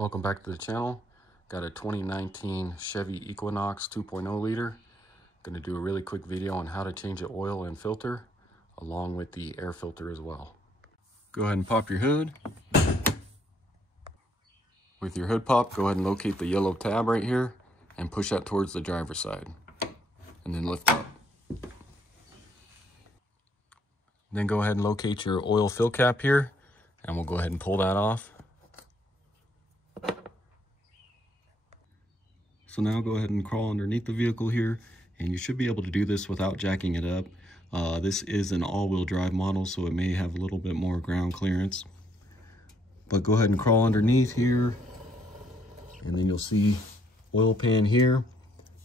Welcome back to the channel. Got a 2019 Chevy Equinox 2.0 liter. Going to do a really quick video on how to change the oil and filter along with the air filter as well. Go ahead and pop your hood. With your hood pop, go ahead and locate the yellow tab right here and push that towards the driver's side and then lift up. Then go ahead and locate your oil fill cap here and we'll go ahead and pull that off. So now go ahead and crawl underneath the vehicle here, and you should be able to do this without jacking it up. This is an all-wheel drive model, so it may have a little bit more ground clearance. But go ahead and crawl underneath here, and then you'll see oil pan here.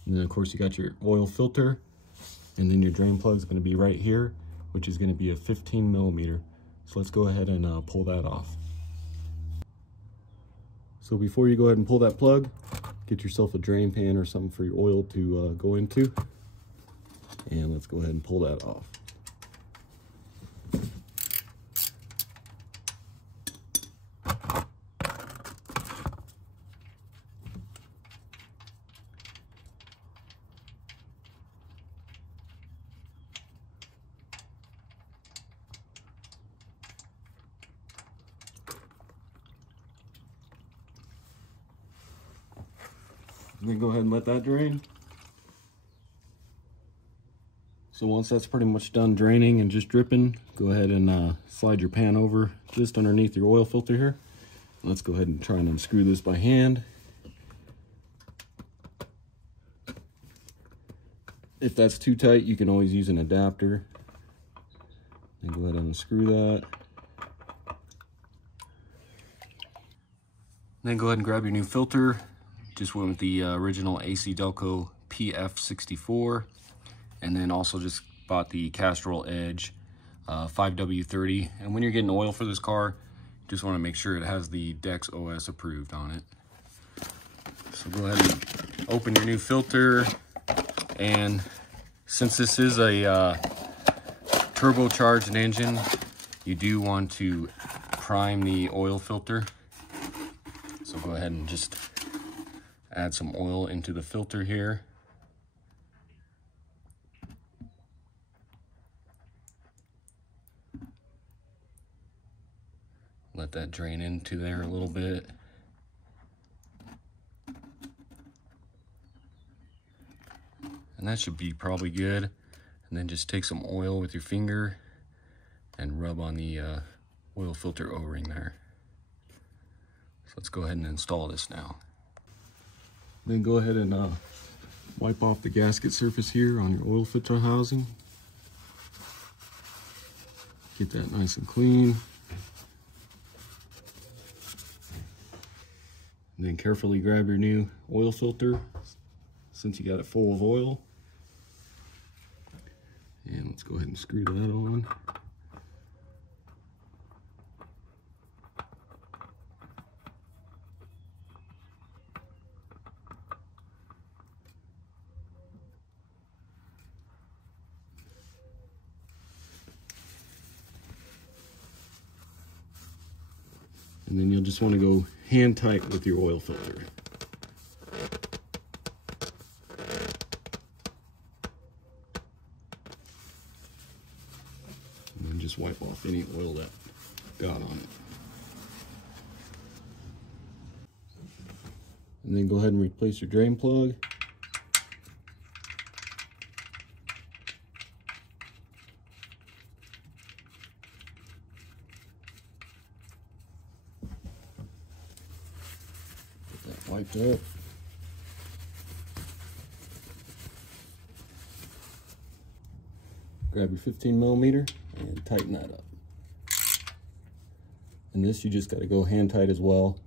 And then of course you got your oil filter, and then your drain plug is going to be right here, which is going to be a 15 millimeter. So let's go ahead and pull that off. So before you go ahead and pull that plug, get yourself a drain pan or something for your oil to go into. And let's go ahead and pull that off. And then go ahead and let that drain. So once that's pretty much done draining and just dripping, go ahead and slide your pan over just underneath your oil filter here. Let's go ahead and try and unscrew this by hand. If that's too tight, you can always use an adapter. And go ahead and unscrew that. Then go ahead and grab your new filter. Just went with the original AC Delco PF64, and then also just bought the Castrol Edge 5W30. And when you're getting oil for this car, just want to make sure it has the Dex OS approved on it. So go ahead and open your new filter, and since this is a turbocharged engine, you do want to prime the oil filter. So go ahead and just add some oil into the filter here. Let that drain into there a little bit. And that should be probably good. And then just take some oil with your finger and rub on the oil filter O-ring there. So let's go ahead and install this now. Then go ahead and wipe off the gasket surface here on your oil filter housing. Get that nice and clean. And then carefully grab your new oil filter since you got it full of oil. And let's go ahead and screw that on. And then you'll just want to go hand tight with your oil filter. And then just wipe off any oil that got on it. And then go ahead and replace your drain plug. Wiped up. Grab your 15 millimeter and tighten that up. And this you just got to go hand tight as well.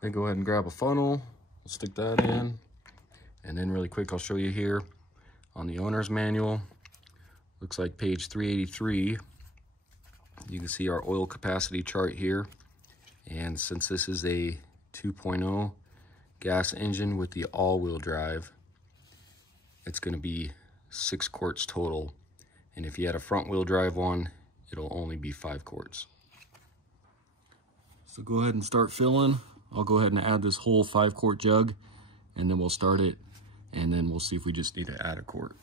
Then go ahead and grab a funnel, stick that in, and then really quick I'll show you here on the owner's manual. Looks like page 383. You can see our oil capacity chart here, and since this is a 2.0 gas engine with the all-wheel drive, it's going to be 6 quarts total. And if you had a front wheel drive one, it'll only be 5 quarts. So go ahead and start filling. I'll go ahead and add this whole 5-quart jug, and then we'll start it, and then we'll see if we just need to add a quart.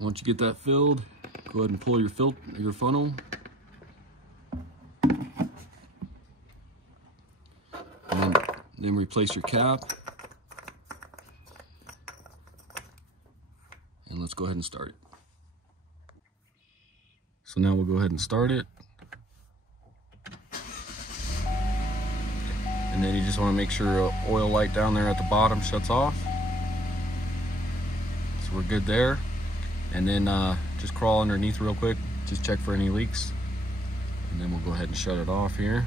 Once you get that filled, go ahead and pull your funnel. And then replace your cap. And let's go ahead and start it. So now we'll go ahead and start it. And then you just want to make sure the oil light down there at the bottom shuts off. So we're good there. And then just crawl underneath real quick, just check for any leaks. And then we'll go ahead and shut it off here.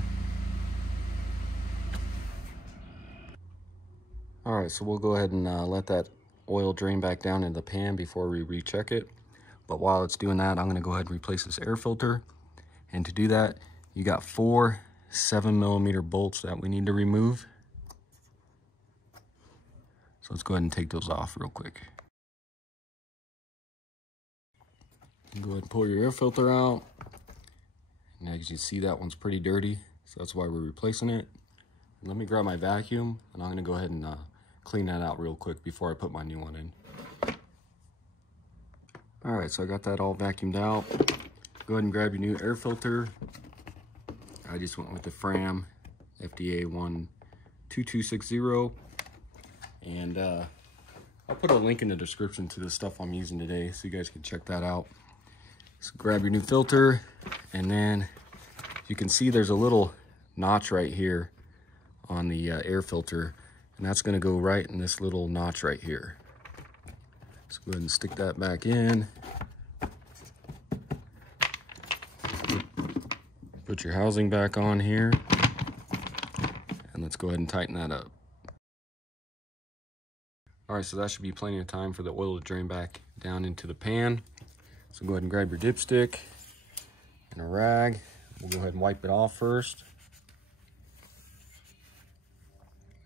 All right, so we'll go ahead and let that oil drain back down in the pan before we recheck it. But while it's doing that, I'm gonna go ahead and replace this air filter. And to do that, you got 4 7mm bolts that we need to remove. So let's go ahead and take those off real quick. Go ahead and pull your air filter out. And as you see, that one's pretty dirty, so that's why we're replacing it. And let me grab my vacuum, and I'm gonna go ahead and clean that out real quick before I put my new one in. All right, so I got that all vacuumed out. Go ahead and grab your new air filter. I just went with the Fram FDA 12260. And I'll put a link in the description to the stuff I'm using today so you guys can check that out. So grab your new filter, and then you can see there's a little notch right here on the air filter, and that's going to go right in this little notch right here. So go ahead and stick that back in. Put your housing back on here, and let's go ahead and tighten that up. All right, so that should be plenty of time for the oil to drain back down into the pan. So go ahead and grab your dipstick and a rag. We'll go ahead and wipe it off first.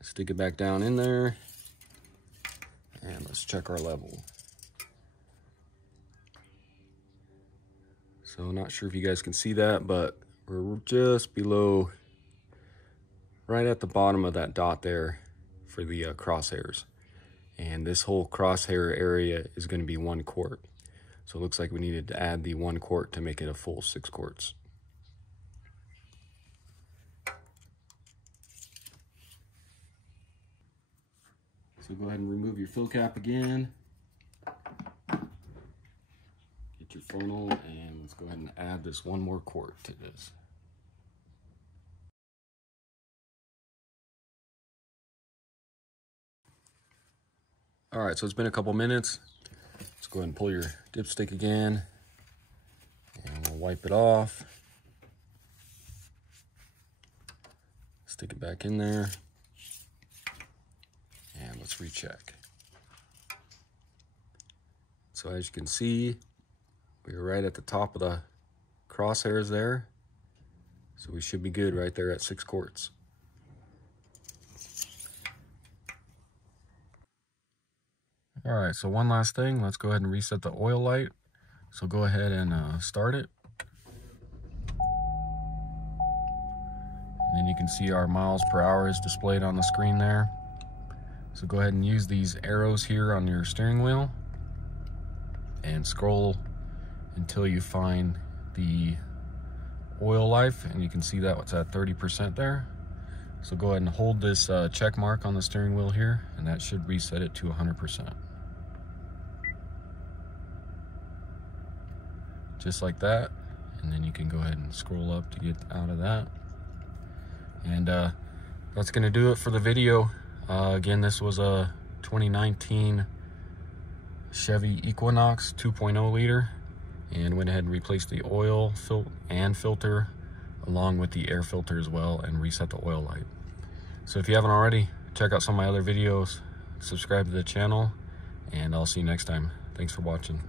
Stick it back down in there. And let's check our level. So not sure if you guys can see that, but we're just below, right at the bottom of that dot there for the crosshairs. And this whole crosshair area is going to be 1 quart. So it looks like we needed to add the 1 quart to make it a full 6 quarts. So go ahead and remove your fill cap again. Get your funnel, and let's go ahead and add this 1 more quart to this. All right, so it's been a couple minutes. Let's go ahead and pull your dipstick again, and we'll wipe it off. Stick it back in there, and let's recheck. So as you can see, we're right at the top of the crosshairs there. So we should be good right there at 6 quarts. All right, so one last thing, let's go ahead and reset the oil light. So go ahead and start it. And then you can see our miles per hour is displayed on the screen there. So go ahead and use these arrows here on your steering wheel and scroll until you find the oil life, and you can see that it's at 30% there. So go ahead and hold this check mark on the steering wheel here, and that should reset it to 100%. Just like that, and then you can go ahead and scroll up to get out of that. And that's gonna do it for the video. Again, this was a 2019 Chevy Equinox 2.0 liter, and went ahead and replaced the oil and filter along with the air filter as well, and reset the oil light. So if you haven't already, check out some of my other videos, subscribe to the channel, and I'll see you next time. Thanks for watching.